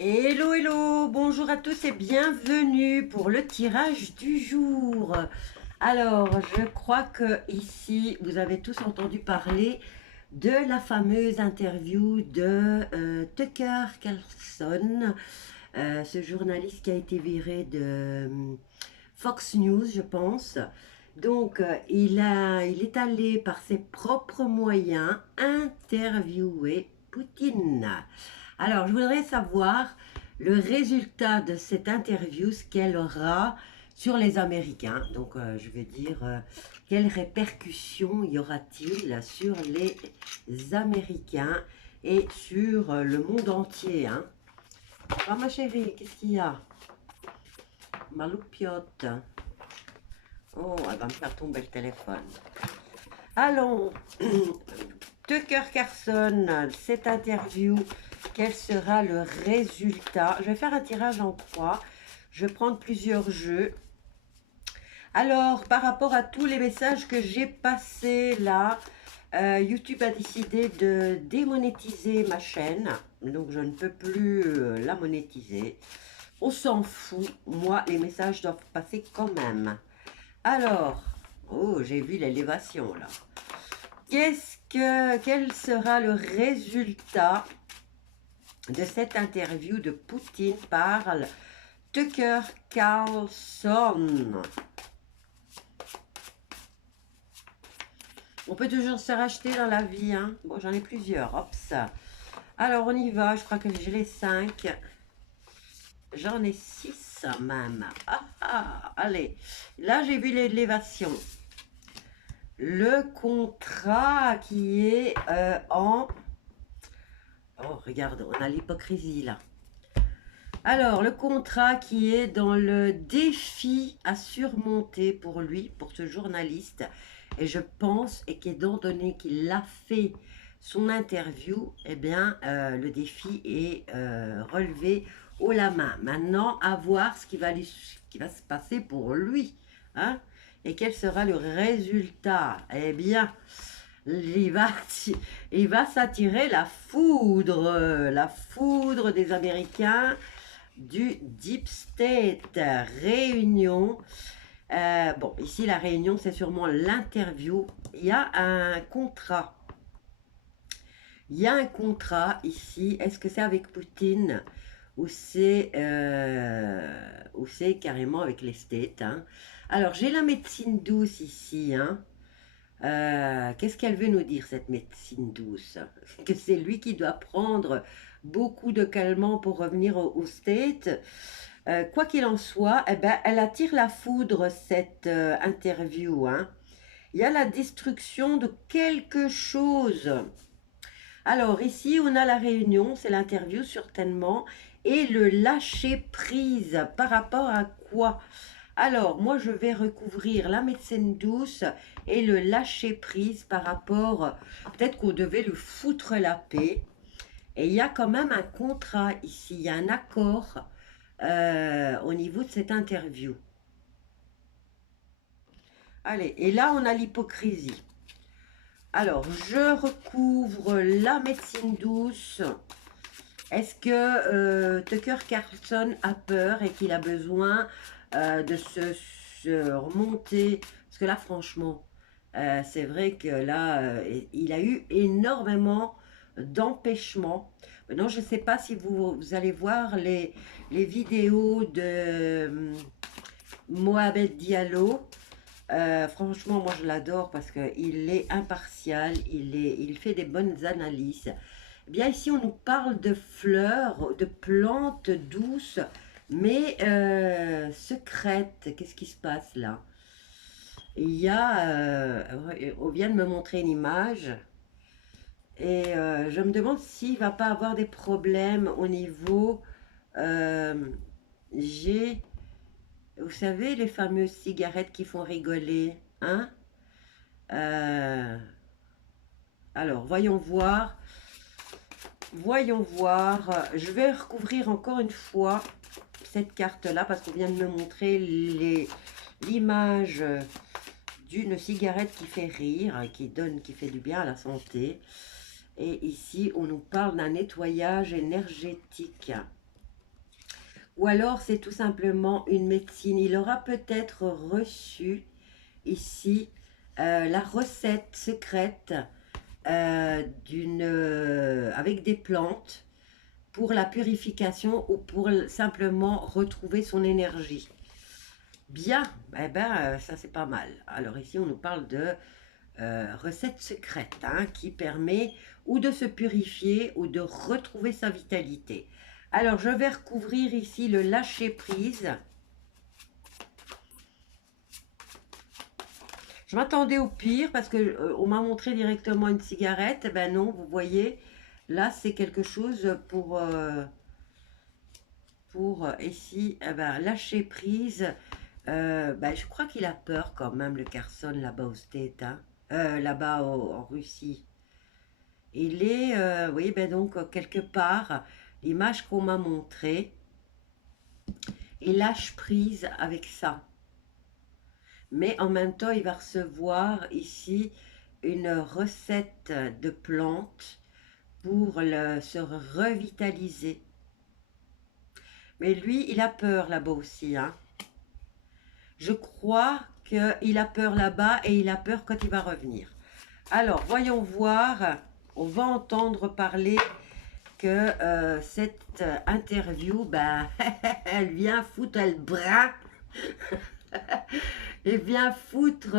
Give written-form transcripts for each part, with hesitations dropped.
Hello, hello, bonjour à tous et bienvenue pour le tirage du jour. Alors, je crois que ici, vous avez tous entendu parler de la fameuse interview de Tucker Carlson, ce journaliste qui a été viré de Fox News, je pense. Donc, il est allé par ses propres moyens interviewer Poutine. Alors, je voudrais savoir le résultat de cette interview, ce qu'elle aura sur les Américains. Donc, je veux dire, quelles répercussions y aura-t-il sur les Américains et sur le monde entier, hein? Ah, ma chérie, qu'est-ce qu'il y a? Ma loupiote. Oh, elle va me faire tomber le téléphone. Allons, Tucker Carlson, cette interview, quel sera le résultat? Je vais faire un tirage en trois. Je vais prendre plusieurs jeux. Alors, par rapport à tous les messages que j'ai passés là, YouTube a décidé de démonétiser ma chaîne. Donc, je ne peux plus la monétiser. On s'en fout. Moi, les messages doivent passer quand même. Alors, oh, j'ai vu l'élévation là. Quel sera le résultat de cette interview de Poutine par Tucker Carlson? On peut toujours se racheter dans la vie, hein. Bon, j'en ai plusieurs, hop ça. Alors, on y va, je crois que j'ai les 5. J'en ai 6 même. Ah, ah, allez. Là, j'ai vu l'élévation. Le contrat qui est en... Oh, regarde, on a l'hypocrisie là. Alors, le contrat qui est dans le défi à surmonter pour lui, pour ce journaliste, et je pense, et qu'étant donné qu'il a fait son interview, eh bien, le défi est relevé haut la main. Maintenant, à voir ce qui va se passer pour lui, hein, et quel sera le résultat. Eh bien, il va, il va s'attirer la foudre des Américains du Deep State. Réunion. Bon, ici, la réunion, c'est sûrement l'interview. Il y a un contrat. Il y a un contrat ici. Est-ce que c'est avec Poutine ou c'est carrément avec les States, hein? Alors, j'ai la médecine douce ici, hein. Qu'est-ce qu'elle veut nous dire, cette médecine douce? Que c'est lui qui doit prendre beaucoup de calmants pour revenir au States. Quoi qu'il en soit, eh ben, elle attire la foudre, cette interview, hein. Il y a la destruction de quelque chose. Alors, ici, on a la réunion, c'est l'interview certainement, et le lâcher prise par rapport à quoi? Alors, moi, je vais recouvrir la médecine douce et le lâcher prise par rapport, peut-être qu'on devait lui foutre la paix. Et il y a quand même un contrat ici, il y a un accord au niveau de cette interview. Allez, et là, on a l'hypocrisie. Alors, je recouvre la médecine douce. Est-ce que Tucker Carlson a peur et qu'il a besoin de se remonter? Parce que là, franchement, c'est vrai que là, il a eu énormément d'empêchements. Maintenant, je ne sais pas si vous allez voir les vidéos de Mohamed Diallo. Franchement, moi, je l'adore parce qu'il est impartial, il fait des bonnes analyses. Eh bien, ici, on nous parle de fleurs, de plantes douces, mais secrètes. Qu'est-ce qui se passe là? Il y a, on vient de me montrer une image et je me demande s'il ne va pas avoir des problèmes au niveau euh, G. Vous savez, les fameuses cigarettes qui font rigoler, hein? Euh, alors, voyons voir. Voyons voir. Je vais recouvrir encore une fois cette carte-là parce qu'on vient de me montrer l'image d'une cigarette qui fait rire, qui fait du bien à la santé. Et ici, on nous parle d'un nettoyage énergétique. ou alors c'est tout simplement une médecine. Il aura peut-être reçu ici la recette secrète avec des plantes pour la purification ou pour simplement retrouver son énergie. Bien, eh ben, ça c'est pas mal. Alors ici on nous parle de recette secrète hein, qui permet ou de se purifier ou de retrouver sa vitalité. Alors je vais recouvrir ici le lâcher prise. Je m'attendais au pire parce que on m'a montré directement une cigarette. Eh ben non, vous voyez, là c'est quelque chose pour ici eh ben, lâcher prise. Ben, je crois qu'il a peur quand même le Carson là-bas au State, hein. Là-bas en Russie. Il est, oui, ben donc quelque part, l'image qu'on m'a montrée, il lâche prise avec ça. Mais en même temps, il va recevoir ici une recette de plantes pour se revitaliser. Mais lui, il a peur là-bas aussi, hein. Je crois qu'il a peur là-bas et il a peur quand il va revenir. Alors, voyons voir. On va entendre parler que cette interview, ben, elle vient foutre le bras. Elle vient foutre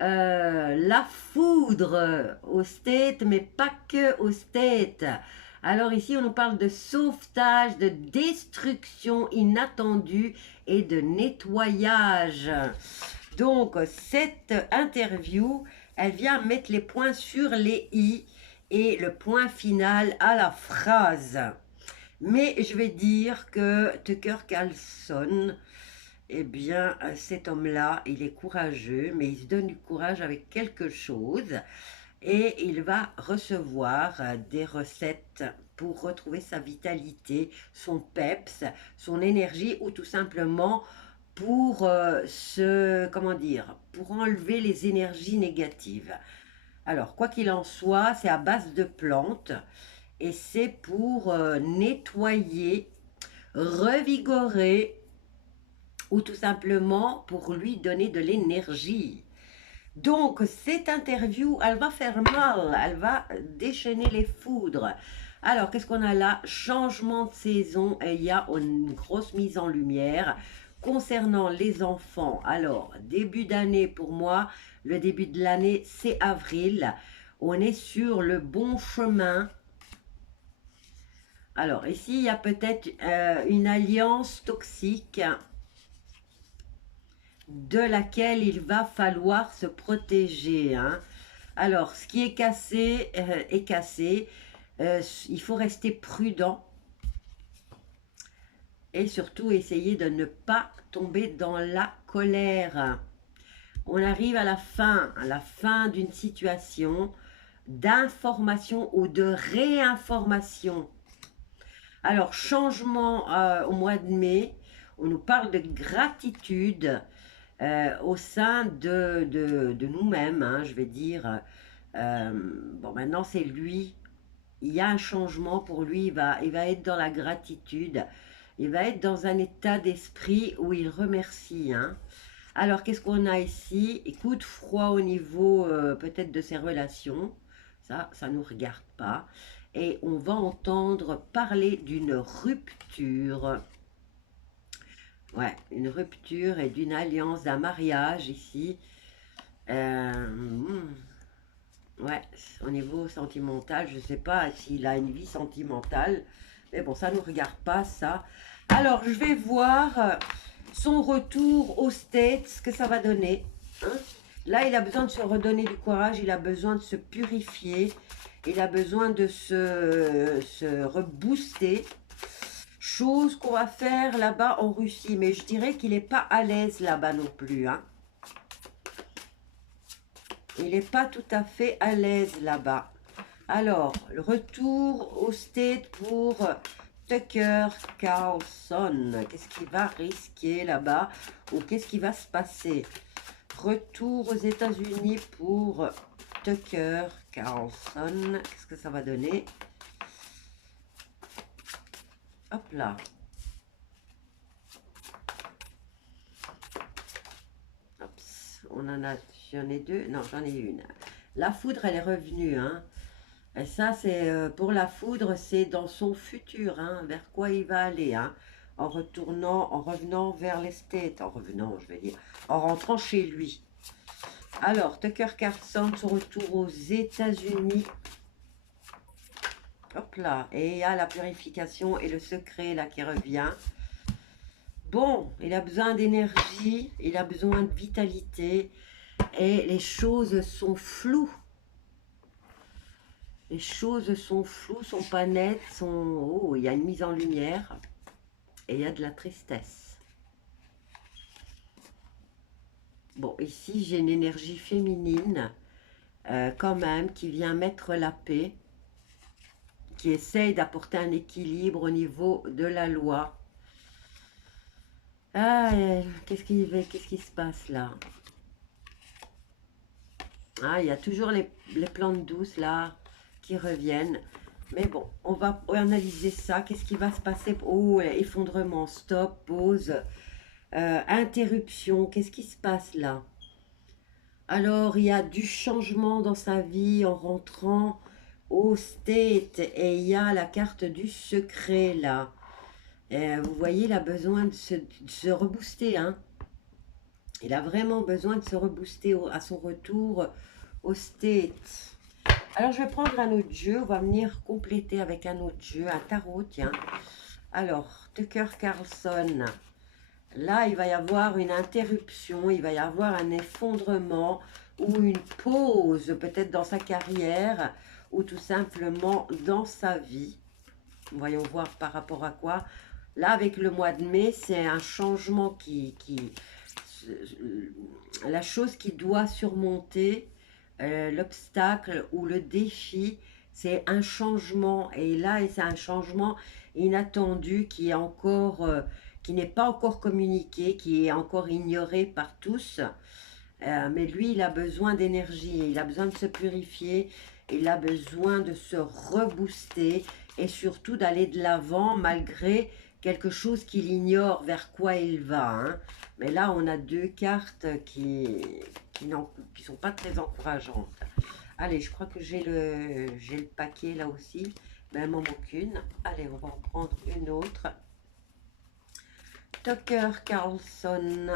la foudre au State, mais pas que au State. Alors ici, on nous parle de sauvetage, de destruction inattendue et de nettoyage. Donc, cette interview, elle vient mettre les points sur les i et le point final à la phrase. Mais je vais dire que Tucker Carlson, eh bien, cet homme-là, il est courageux, mais il se donne du courage avec quelque chose et il va recevoir des recettes pour retrouver sa vitalité, son peps, son énergie ou tout simplement pour comment dire, pour enlever les énergies négatives. Alors, quoi qu'il en soit, c'est à base de plantes et c'est pour nettoyer, revigorer ou tout simplement pour lui donner de l'énergie. Donc, cette interview, elle va faire mal, elle va déchaîner les foudres. Alors, qu'est-ce qu'on a là? Changement de saison, et il y a une grosse mise en lumière concernant les enfants. Alors, début d'année pour moi, le début de l'année, c'est avril. On est sur le bon chemin. Alors, ici, il y a peut-être une alliance toxique de laquelle il va falloir se protéger. Hein. Alors, ce qui est cassé est cassé. Il faut rester prudent et surtout essayer de ne pas tomber dans la colère. On arrive à la fin d'une situation d'information ou de réinformation. Alors, changement au mois de mai, on nous parle de gratitude au sein de nous-mêmes, hein, je vais dire. Bon, maintenant, c'est lui. Il y a un changement pour lui. Il va être dans la gratitude. Il va être dans un état d'esprit où il remercie. Hein. Alors, qu'est-ce qu'on a ici? Écoute, froid au niveau peut-être de ses relations. Ça ne nous regarde pas. Et on va entendre parler d'une rupture. Ouais, une rupture et d'une alliance, d'un mariage ici. Ouais, au niveau sentimental, je ne sais pas s'il a une vie sentimentale. Mais bon, ça ne nous regarde pas, ça. Alors, je vais voir son retour aux States, ce que ça va donner. Hein. Là, il a besoin de se redonner du courage, il a besoin de se purifier, il a besoin de se rebooster. Chose qu'on va faire là-bas en Russie. Mais je dirais qu'il n'est pas à l'aise là-bas non plus. Hein. Il n'est pas tout à fait à l'aise là-bas. Alors, le retour au State pour Tucker Carlson. Qu'est-ce qu'il va risquer là-bas? Ou qu'est-ce qui va se passer? Retour aux États-Unis pour Tucker Carlson. Qu'est-ce que ça va donner? Hop là. on en a, j'en ai deux, non, j'en ai une. La foudre, elle est revenue, hein. Et ça, c'est pour la foudre, c'est dans son futur, hein, vers quoi il va aller, hein, en retournant, en revenant vers l'estate, en revenant, je vais dire, en rentrant chez lui. Alors, Tucker Carlson, son retour aux États-Unis. Hop là, et il y a la purification et le secret là qui revient. Bon, il a besoin d'énergie, il a besoin de vitalité et les choses sont floues. Les choses sont floues, sont pas nettes, sont... Oh, il y a une mise en lumière et il y a de la tristesse. Bon, ici j'ai une énergie féminine quand même qui vient mettre la paix, qui essaye d'apporter un équilibre au niveau de la loi. Ah, qu'est-ce qui se passe là? Ah, il y a toujours les plantes douces là qui reviennent. Mais bon, on va analyser ça. Qu'est-ce qui va se passer? Oh, effondrement, stop, pause, interruption. Qu'est-ce qui se passe là? Alors, il y a du changement dans sa vie en rentrant au state. Et il y a la carte du secret là. Vous voyez, il a besoin de se rebooster, hein. Il a vraiment besoin de se rebooster à son retour au state. Alors, je vais prendre un autre jeu. On va venir compléter avec un autre jeu, un tarot, tiens. Alors, Tucker Carlson. Là, il va y avoir une interruption, il va y avoir un effondrement ou une pause, peut-être dans sa carrière ou tout simplement dans sa vie. Voyons voir par rapport à quoi. Là, avec le mois de mai, c'est un changement la chose qui doit surmonter l'obstacle ou le défi, c'est un changement. Et là, c'est un changement inattendu qui est encore, qui n'est pas encore communiqué, qui est encore ignoré par tous. Mais lui, il a besoin d'énergie, il a besoin de se purifier, il a besoin de se rebooster et surtout d'aller de l'avant malgré quelque chose qu'il ignore vers quoi il va, hein. Mais là, on a deux cartes qui sont pas très encourageantes. Allez, je crois que j'ai le paquet là aussi. Mais il m'en manque une. Allez, on va en prendre une autre. Tucker Carlson.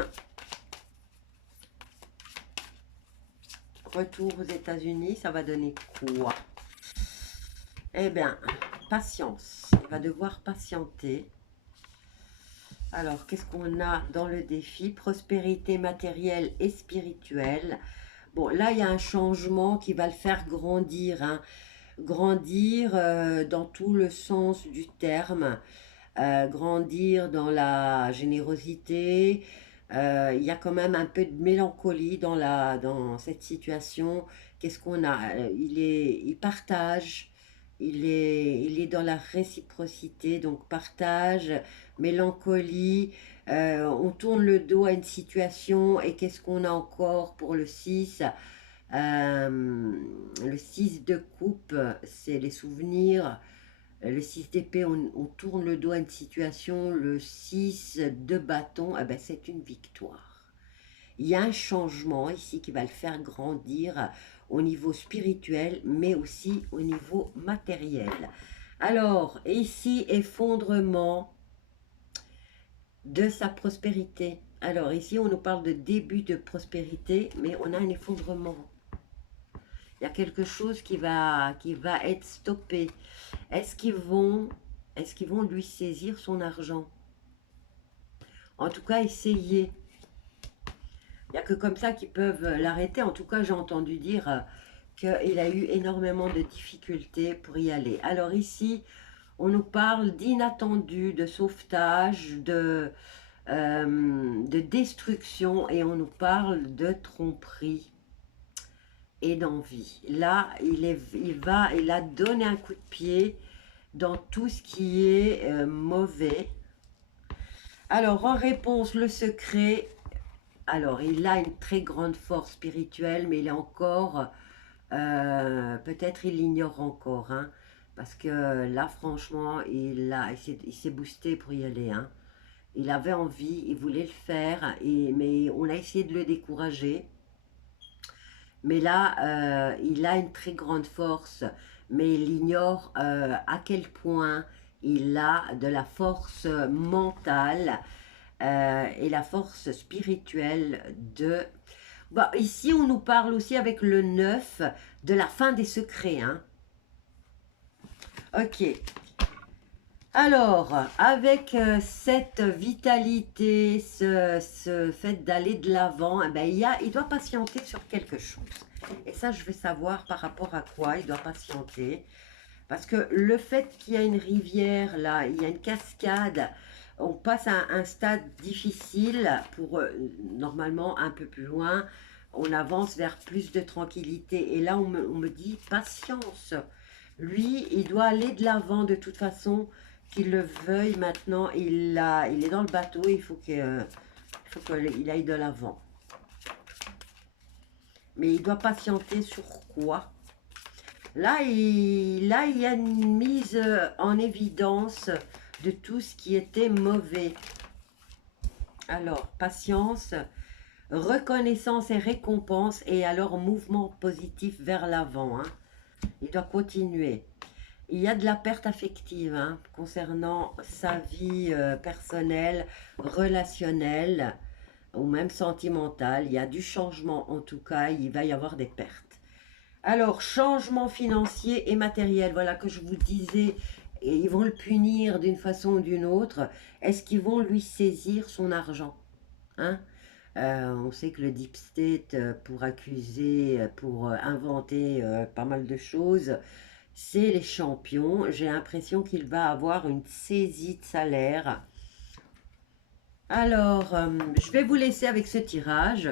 Retour aux États-Unis, ça va donner quoi? Eh bien, patience. Il va devoir patienter. Alors, qu'est-ce qu'on a dans le défi? Prospérité matérielle et spirituelle. Bon, là, il y a un changement qui va le faire grandir, hein. Grandir dans tout le sens du terme. Grandir dans la générosité. Il y a quand même un peu de mélancolie dans cette situation. Qu'est-ce qu'on a? Il partage. Il est dans la réciprocité, donc partage, mélancolie, on tourne le dos à une situation et qu'est-ce qu'on a encore pour le 6? Le 6 de coupe, c'est les souvenirs. Le 6 d'épée, on tourne le dos à une situation. Le 6 de bâton, eh ben, c'est une victoire. Il y a un changement ici qui va le faire grandir au niveau spirituel, mais aussi au niveau matériel. Alors, ici, effondrement de sa prospérité. Alors, ici, on nous parle de début de prospérité, mais on a un effondrement. Il y a quelque chose qui va être stoppé. Est-ce qu'ils vont lui saisir son argent? En tout cas, essayer. Il n'y a que comme ça qu'ils peuvent l'arrêter. En tout cas, j'ai entendu dire qu'il a eu énormément de difficultés pour y aller. Alors ici, on nous parle d'inattendu, de sauvetage, de destruction et on nous parle de tromperie et d'envie. Là, il a donné un coup de pied dans tout ce qui est mauvais. Alors, en réponse, le secret... Alors, il a une très grande force spirituelle, mais il est encore, peut-être il l'ignore encore, hein, parce que là, franchement, il s'est boosté pour y aller, hein. Il avait envie, il voulait le faire, mais on a essayé de le décourager. Mais là, il a une très grande force, mais il ignore à quel point il a de la force mentale et la force spirituelle de... Bon, ici, on nous parle aussi avec le 9 de la fin des secrets. Hein. Ok. Alors, avec cette vitalité, ce fait d'aller de l'avant, eh ben, il doit patienter sur quelque chose. Et ça, je vais savoir par rapport à quoi il doit patienter. Parce que le fait qu'il y a une rivière, là, il y a une cascade, on passe à un stade difficile pour, normalement, un peu plus loin, on avance vers plus de tranquillité. Et là, on me dit, patience. Lui, il doit aller de l'avant de toute façon, qu'il le veuille maintenant. Il est dans le bateau, il faut qu'il aille de l'avant. Mais il doit patienter sur quoi? Là, il y a une mise en évidence de tout ce qui était mauvais. Alors, patience, reconnaissance et récompense, et alors mouvement positif vers l'avant. Hein. Il doit continuer. Il y a de la perte affective hein, concernant sa vie personnelle, relationnelle ou même sentimentale. Il y a du changement en tout cas, il va y avoir des pertes. Alors, changement financier et matériel, voilà que je vous disais, et ils vont le punir d'une façon ou d'une autre. Est-ce qu'ils vont lui saisir son argent hein on sait que le Deep State, pour accuser, pour inventer pas mal de choses, c'est les champions. J'ai l'impression qu'il va avoir une saisie de salaire. Alors, je vais vous laisser avec ce tirage.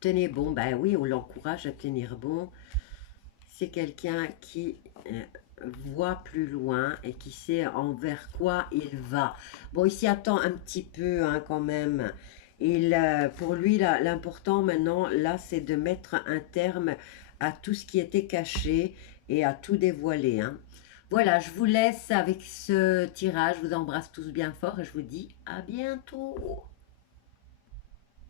Tenez bon, ben oui, on l'encourage à tenir bon. C'est quelqu'un qui voit plus loin et qui sait envers quoi il va. Bon, il s'y attend un petit peu hein, quand même. Pour lui, l'important maintenant, là, c'est de mettre un terme à tout ce qui était caché et à tout dévoiler. Hein. Voilà, je vous laisse avec ce tirage. Je vous embrasse tous bien fort et je vous dis à bientôt.